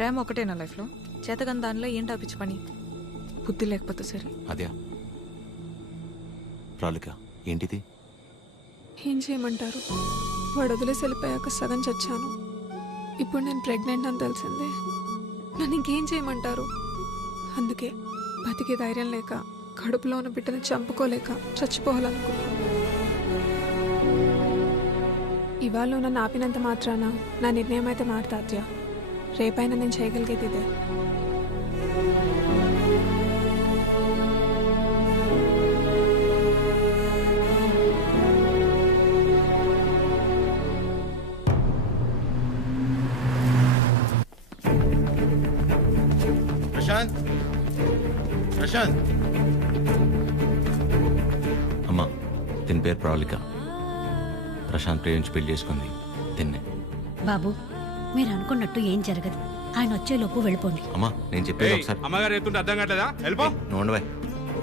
ప్రేమ ఒకటే నా లైఫ్లో, చేతగాని దానిలో ఏంటి ఆపించి పని? బుద్ధి లేకపోతే సరే. అదే రాలిక ఏంటిది? ఏం చేయమంటారు? వాడు వదిలేసి వెళ్ళిపోయాక సగం చచ్చాను. ఇప్పుడు నేను ప్రెగ్నెంట్ అని తెలిసిందే. నన్ను ఇంకేం చేయమంటారు? అందుకే బతికే ధైర్యం లేక, కడుపులో ఉన్న బిడ్డను చంపుకోలేక చచ్చిపోవాలనుకున్నాను. ఇవాళ నన్ను ఆపినంత మాత్రాన నా నిర్ణయం అయితే మారుతాత్య. రేపైనా నేను చేయగలిగేది ఇదే. ప్రశాంత్, ప్రశాంత్. అమ్మా, దీని పేరు ప్రాలిక. ప్రశాంత్ ప్రేమించి పెళ్లి చేసుకుంది తిన్నే. బాబు, మీరు అనుకున్నట్టు ఏం జరగదు. ఆయన వచ్చేలోపు వెళ్ళిపోండి. అమ్మా, నేను చెప్పేది ఒకసారి. అమ్మగారు చెప్తుంటే అర్థం కావట్లేదా? వెళ్ళిపో. నోండవే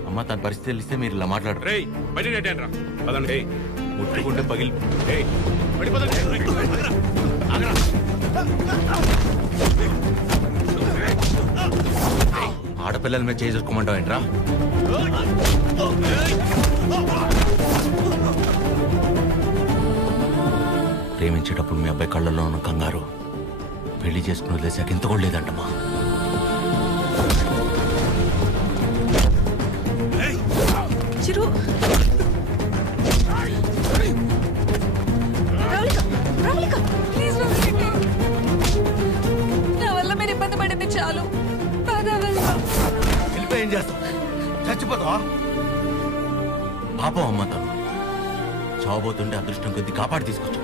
అమ్మా, తన పరిస్థితి తెలిస్తే మీరు ఇలా మాట్లాడరు. రేయ్ బయట నెట్టేయండిరా. పదండి. ఏయ్ ముట్టుకుంటే పగిలి. ఏయ్ పడిపోదండి. ఆగరా. ఆడపిల్లల మీద చేసుకోమంటావు ఏంట్రా? ప్రేమించేటప్పుడు మీ అబ్బాయి కళ్ళల్లో ఉన్న కంగారు పెళ్లి చేసుకుని వదిలేసాక ఇంత కూడా లేదంటమ్మా. చిరు, ప్లీజ్ నా వల్ల మీరు ఇబ్బంది పడింది చాలు. వెళ్ళిపోయి ఏం చేస్తావు? చచ్చిపోతావా? పాపం అమ్మ, తను చావబోతుంటే అదృష్టం కొద్ది కాపాడి తీసుకొచ్చు.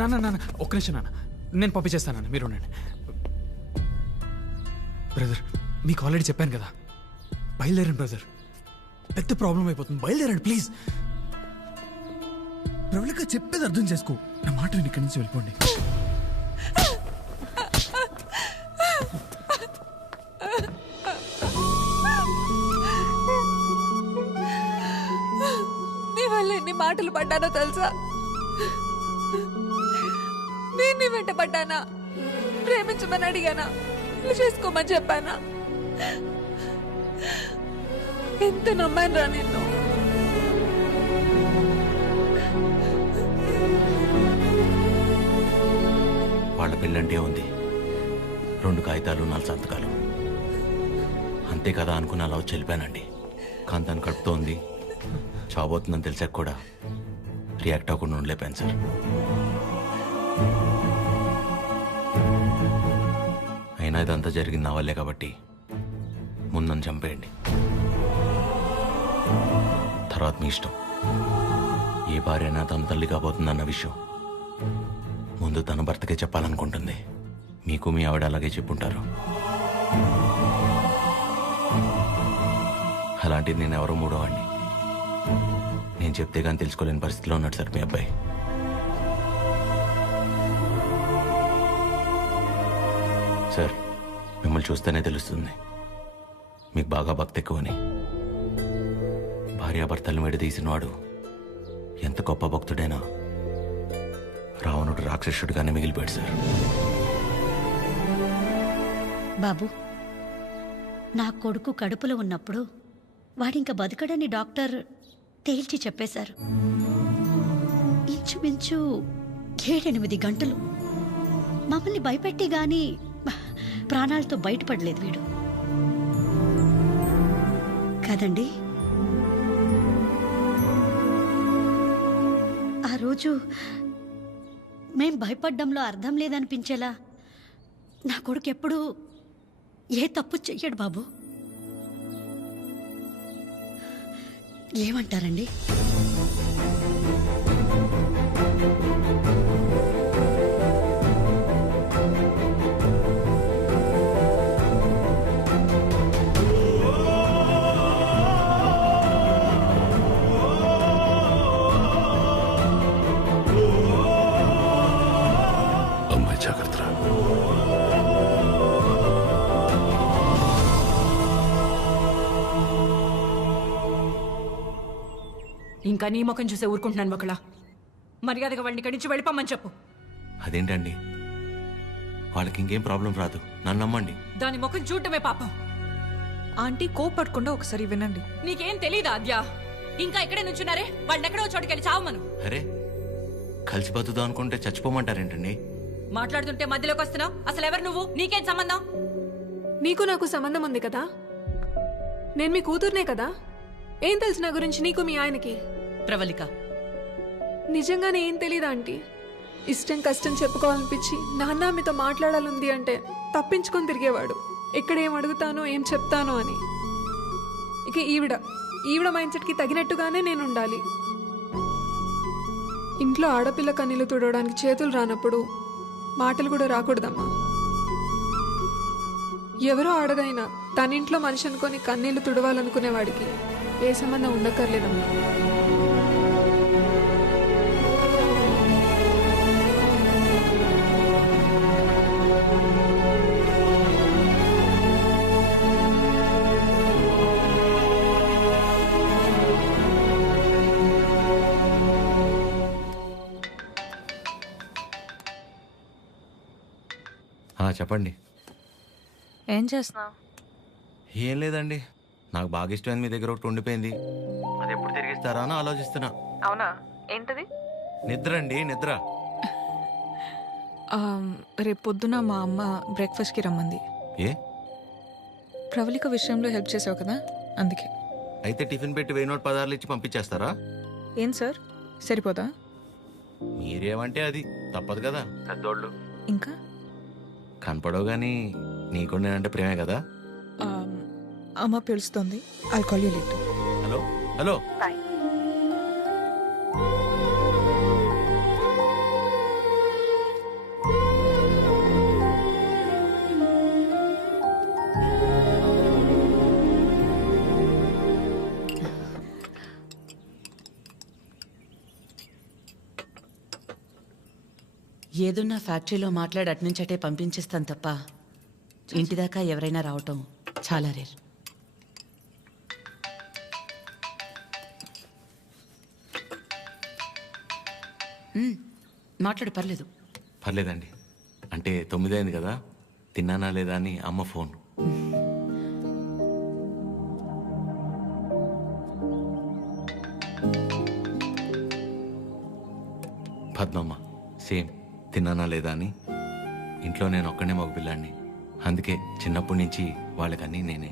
నాన్న నాన్న ఒక్క నిమిషం నాన్న, నేను పంపించేస్తాను. మీరు ఉండండి. బ్రదర్, మీకు ఆల్రెడీ చెప్పాను కదా, బయలుదేరండి బ్రదర్. పెద్ద ప్రాబ్లం అయిపోతుంది, బయలుదేరండి ప్లీజ్. ప్రవళిక చెప్పేది అర్థం చేసుకో. నా మాట విని ఇక్కడి నుంచి వెళ్ళిపోండి. నీ వల్ల ఎన్ని మాటలు పడ్డానో తెలుసా? నేను నీ వెంట పడ్డానా? ప్రేమించమని అడిగానా? పెళ్లి చేసుకోమని చెప్పానా? ఎంత నమ్మాను రా నిన్ను. వాళ్ళ పెళ్ళంటే ఉంది 2 కాగితాలు 4 సంతకాలు అంతే కదా అనుకుని అలా వచ్చి వెళ్ళిపోయానండి. కానీ తను కడుపుతోంది, చావబోతుందని తెలిసాక కూడా రియాక్ట్ అవ్వకుండా ఉండలేపాను సార్. అయినా ఇదంతా జరిగింది నా వల్లే కాబట్టి ముందని చంపేయండి, తర్వాత మీ ఇష్టం. ఏ భార్య అయినా తన తల్లి కాబోతుందన్న విషయం ముందు తన భర్తకే చెప్పాలనుకుంటుంది. మీకు మీ ఆవిడ అలాగే చెప్పుంటారు. అలాంటిది నేను ఎవరో మూడోవాడిని. నేను చెప్తే కానీ తెలుసుకోలేని పరిస్థితిలో ఉన్నాడు సార్ మీ అబ్బాయి. సార్, మిమ్మల్ని చూస్తేనే తెలుస్తుంది మీకు బాగా భక్తి ఎక్కువని. భార్యాభర్తలను విడదీసినవాడు ఎంత గొప్ప భక్తుడైనా రావణుడు రాక్షసుడిగానే మిగిలిపోయాడు సార్. బాబు, నా కొడుకు కడుపులో ఉన్నప్పుడు వాడింక బతకడని డాక్టర్ తేల్చి చెప్పేశారు. ఇంచుమించు 7-8 గంటలు మమ్మల్ని భయపెట్టి గాని ప్రాణాలతో బయటపడలేదు వీడు కదండి. ఆ రోజు మేం భయపడ్డంలో అర్థం లేదనిపించేలా నా కొడుకు ఎప్పుడూ ఏ తప్పు చెయ్యడు బాబు. ఏమంటారండి? అమ్మాయి జాగ్రత్త. ఇంకా నీ ముఖం చూసే ఊరుకుంటున్నాను ఒకలా. మర్యాదగా వాడిని ఇక్కడి నుంచి వెళ్ళిపోమని చెప్పు. అదేంటండి, వాళ్ళకి ఇంకేం ప్రాబ్లం రాదు, నన్ను నమ్మండి. దాని ముఖం చూడటమే పాపం. ఆంటీ కోపడకుండా ఒకసారి వినండి. నీకేం తెలీదా అద్యా? ఇంకా ఇక్కడే నుంచున్నారే, వాడిని ఎక్కడో చోటుకెళ్ళి చావమను. అరే, కలిసి బతుకుదాం అనుకుంటే చచ్చిపోమంటారేంటండి? మాట్లాడుతుంటే మధ్యలోకి వస్తున్నావు. అసలు ఎవరు నువ్వు? నీకేం సంబంధం? నీకు నాకు సంబంధం ఉంది కదా, నేను మీ కూతుర్నే కదా. ఏం తెలుసు నా గురించి నీకు మీ ఆయనకి? ప్రవళిక, నిజంగానే ఏం తెలీదా ఆంటీ? ఇష్టం కష్టం చెప్పుకోవాలనిపించి నాన్న మీతో మాట్లాడాలంది అంటే తప్పించుకొని తిరిగేవాడు, ఎక్కడ ఏం అడుగుతానో ఏం చెప్తానో అని. ఇక ఈవిడ మైండ్ సెట్కి తగినట్టుగానే నేను ఉండాలి. ఇంట్లో ఆడపిల్ల కన్నీళ్లు తుడవడానికి చేతులు రానప్పుడు మాటలు కూడా రాకూడదమ్మా. ఎవరో ఆడదైనా తన ఇంట్లో మనిషి అనుకొని కన్నీళ్లు తుడవాలనుకునేవాడికి ఏ సంబంధం ఉండక్కర్లేదమ్మా. చెప్పండి. ఏం చేస్తున్నావు? ఏం లేదండి, నాకు బాగా ఇష్టమైంది మీ దగ్గర ఒకటి ఉండిపోయింది, అది ఎప్పుడు తిరిగిస్తారా అని ఆలోచిస్తున్నా. అవునా? ఏంటది? నిద్ర అండి, నిద్ర. రేపు పొద్దున మా అమ్మ బ్రేక్ఫాస్ట్కి రమ్మంది. ఏ? ప్రవళిక విషయంలో హెల్ప్ చేసావు కదా, అందుకే. అయితే టిఫిన్ పెట్టి 1000 నోట్ 10 ఇచ్చి పంపించేస్తారా? ఏం సార్, సరిపోదా? మీరేమంటే అది తప్పదు కదా, పెద్దోళ్ళు. ఇంకా కనపడవు కానీ నీకు నేనంటే ప్రేమే కదా. అమ్మ పిలుస్తుంది, I'll call you later. Hello hello. ఏదున్నా ఫ్యాక్టరీలో మాట్లాడి అట్నుంచటే పంపించేస్తాను తప్ప ఇంటిదాకా ఎవరైనా రావటం చాలా రేర్. మాట్లాడు, పర్లేదు. పర్లేదండి, అంటే 9 అయింది కదా, తిన్నానా లేదా అని అమ్మ ఫోన్. పద్మమ్మ సేమ్, తిన్నానా లేదా అని. ఇంట్లో నేను ఒక్కనే మగ పిల్లాడిని, అందుకే చిన్నప్పటి నుంచి వాళ్ళకన్నీ నేనే.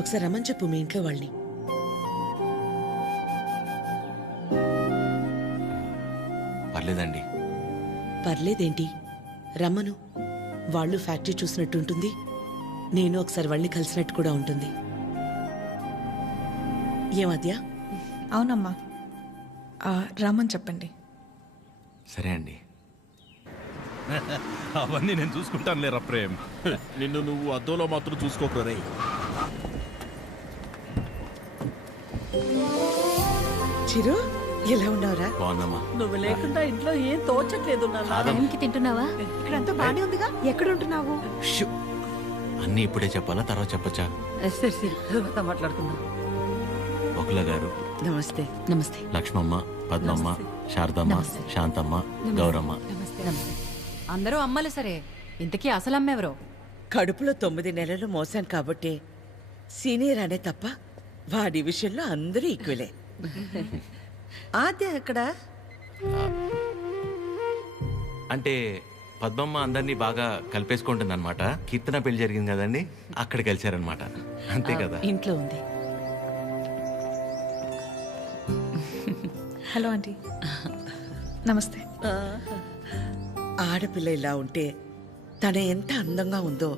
ఒకసారి రమ్మని చెప్పు మీ ఇంట్లో వాళ్ళని. పర్లేదండి. పర్లేదేంటి, రమ్మను. వాళ్ళు ఫ్యాక్టరీ చూసినట్టు ఉంటుంది, నేను ఒకసారి వాళ్ళని కలిసినట్టు కూడా ఉంటుంది. ఏమద్యా? అవునమ్మా, రామని చెప్పండి. సరే అండి. అవన్నీ నేను చూసుకుంటాను లేరా ప్రేమ్. నిన్ను నువ్వు అద్దంలో మాత్రం చూసుకోకరే. చిరు, ఎలా ఉన్నావురా? బాగున్నామా? నువ్వు లేకుండా ఇంట్లో ఏం తోచట్లేదు. టైంకి తింటున్నావా? ఇక్కడంతా బానే ఉందిగా, ఎక్కడ ఉంటున్నావు? షూ. అన్నీ ఇప్పుడే చెప్పాలా, తర్వాత చెప్పచ్చా? మాట్లాడుకుందాం. ఒకల గారు, నమస్తే. నమస్తే. లక్ష్మమ్మ, పద్మమ్మ, శారదమ్మ, శాంతమ్మ, గౌరమ్మ. అందరూ అమ్మలు సరే, ఇంతకీ అసలు అమ్మెవరో? కడుపులో 9 నెలలు మోసాను కాబట్టి సీనియర్ అనే తప్ప వాడి విషయంలో అందరూ ఈక్వలే. ఆద్య ఎక్కడ? అంటే పద్మమ్మ అందరినీ బాగా కలిపేసుకుంటుంది అనమాట. కీర్తన పెళ్లి జరిగింది కదండి, అక్కడికి కలిసారనమాట. అంతే కదా. ఇంట్లో ఉంది. Hello aunty. నమస్తే. ఆడపిల్ల ఇలా ఉంటే తన ఎంత అందంగా ఉందో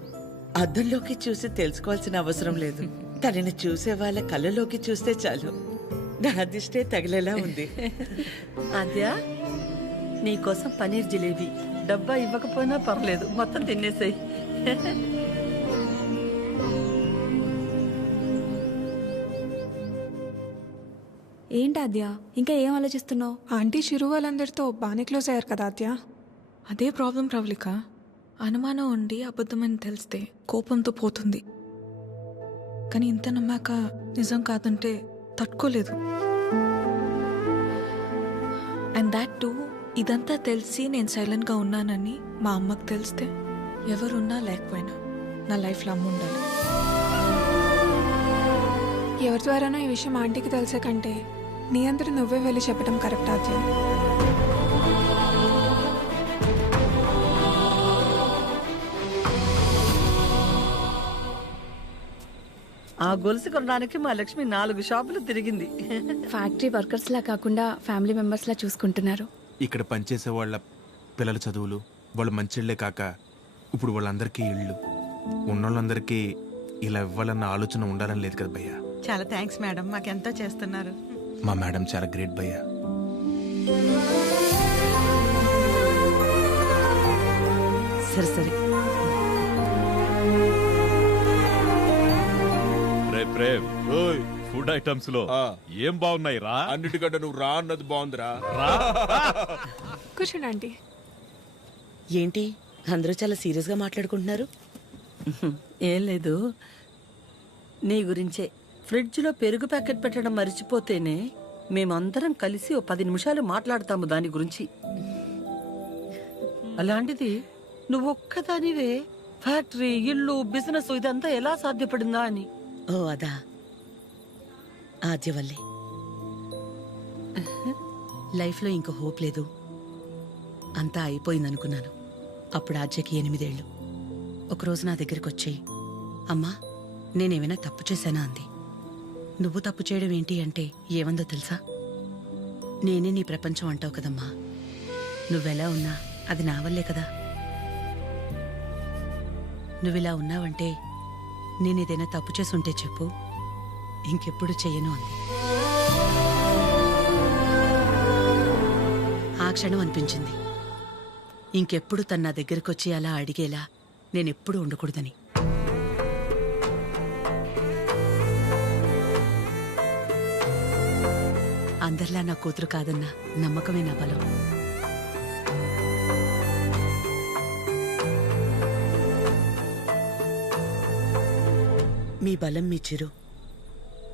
అద్దంలోకి చూసి తెలుసుకోవాల్సిన అవసరం లేదు. తనని చూసే వాళ్ళ కళ్ళలోకి చూస్తే చాలు. నా దిష్టే తగిలేలా ఉంది. అద్యా, నీకోసం పనీర్ జిలేబీ డబ్బా ఇవ్వకపోయినా పర్లేదు, మొత్తం తినేసాయి. ఏంటి ఆద్య, ఇంకా ఏం ఆలోచిస్తున్నావు? ఆంటీ చిరు వాళ్ళందరితో బాగానే క్లోజ్ అయ్యారు కదా ఆద్య. అదే ప్రాబ్లం ప్రవళిక. అనుమానం ఉండి అబద్ధమని తెలిస్తే కోపంతో పోతుంది, కానీ ఇంత నమ్మాక నిజం కాదంటే తట్టుకోలేదు. అండ్ దాట్ టూ, ఇదంతా తెలిసి నేను సైలెంట్గా ఉన్నానని మా అమ్మకు తెలిస్తే ఎవరున్నా లేకపోయినా నా లైఫ్లో అమ్మ ఉండాలి. ఎవరి ద్వారానో ఈ విషయం ఆంటీకి తెలిసే కంటే నీ అందరూ నువ్వే వెళ్ళి చెప్పడం కరెక్ట్ ఆద్య. ఆ గొలుసు కొనడానికి మా లక్ష్మి 4 షాపులు తిరిగింది. ఫ్యాక్టరీ వర్కర్స్ లా కాకుండా ఫ్యామిలీ మెంబర్స్ లా చూసుకుంటున్నారు. ఇక్కడ పనిచేసే వాళ్ళ పిల్లల చదువులు, వాళ్ళ మంచిళ్లే కాక ఇప్పుడు వాళ్ళందరికీ ఇళ్ళు ఉన్నోళ్ళందరికీ ఇలా ఇవ్వాలన్న ఆలోచన ఉండాలని లేదు కదా భయ్యా. చాలా థ్యాంక్స్ మేడం, మాకెంతో చేస్తున్నారు. మా మేడం చాలా గ్రేట్ భయ్యా. సరే సరే. ఫుడ్ ఐటమ్స్ లో ఏం బాగున్నాయి రా? అన్నిటికంటే నువ్వు రా అన్నది బాగుందిరా. కూర్చోండి ఆంటీ. ఏంటి అందరూ చాలా సీరియస్గా మాట్లాడుకుంటున్నారు? ఏం లేదు, నీ గురించే. ఫ్రిడ్జ్లో పెరుగు ప్యాకెట్ పెట్టడం మర్చిపోతేనే మేమందరం కలిసి 10 నిమిషాలు మాట్లాడతాము దాని గురించి. అలాంటిది నువ్వు ఒక్కదానివే ఫ్యాక్టరీ, ఇల్లు, బిజినెస్ ఇదంతా ఎలా సాధ్యపడిందా అని. ఓ అదా, ఆద్య వల్లే. లైఫ్లో ఇంకో హోప్ లేదు, అంతా అయిపోయిందనుకున్నాను. అప్పుడు ఆద్యకి 8 ఏళ్ళు. ఒకరోజు నా దగ్గరికి వచ్చి, అమ్మా నేనేమైనా తప్పు చేశానా అంది. నువ్వు తప్పు చేయడం ఏంటి అంటే ఏమందో తెలుసా? నేనే నీ ప్రపంచం అంటావు కదమ్మా, నువ్వెలా ఉన్నా అది నా వల్లే కదా. నువ్విలా ఉన్నావంటే నేనేదైనా తప్పు చేసుంటే చెప్పు, ఇంకెప్పుడు చెయ్యను అంది. ఆ క్షణం అనిపించింది ఇంకెప్పుడు తన నా దగ్గరకు వచ్చి అలా అడిగేలా నేనెప్పుడు ఉండకూడదని. అందరిలా నా కూతురు కాదన్న నమ్మకమే నా బలం. మీ బలం మీ చిరు,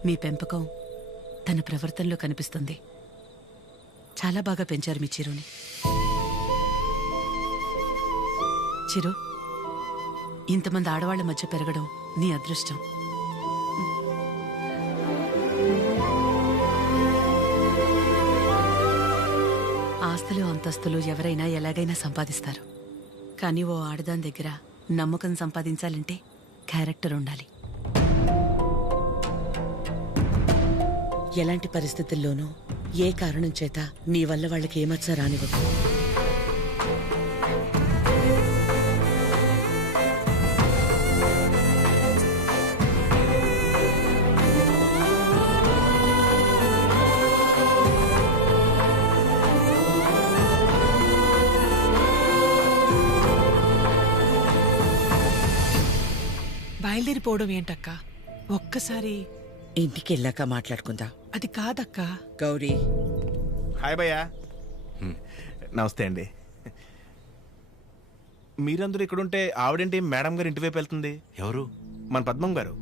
మీ పెంపకం తన ప్రవర్తనలో కనిపిస్తుంది. చాలా బాగా పెంచారు మీ చిరుని. చిరు, ఇంతమంది ఆడవాళ్ల మధ్య పెరగడం నీ అదృష్టం. ఆస్తులు అంతస్తులు ఎవరైనా ఎలాగైనా సంపాదిస్తారు, కానీ ఓ ఆడదాని దగ్గర నమ్మకం సంపాదించాలంటే క్యారెక్టర్ ఉండాలి. ఎలాంటి పరిస్థితుల్లోనూ ఏ కారణం చేత నీ వల్ల వాళ్ళకి ఏమచ్చ రానివ్వదు. బయలుదేరిపోవడం ఏంటక్క? ఒక్కసారి ఇంటికి వెళ్ళాక మాట్లాడుకుందా. అది కాదక్క. గౌరీ, హాయ్ భయ్యా. నమస్తే అండి. మీరందరూ ఇక్కడుంటే ఆవిడేంటి మేడం గారు ఇంటివైపు వెళ్తుంది? ఎవరు? మన పద్మం గారు.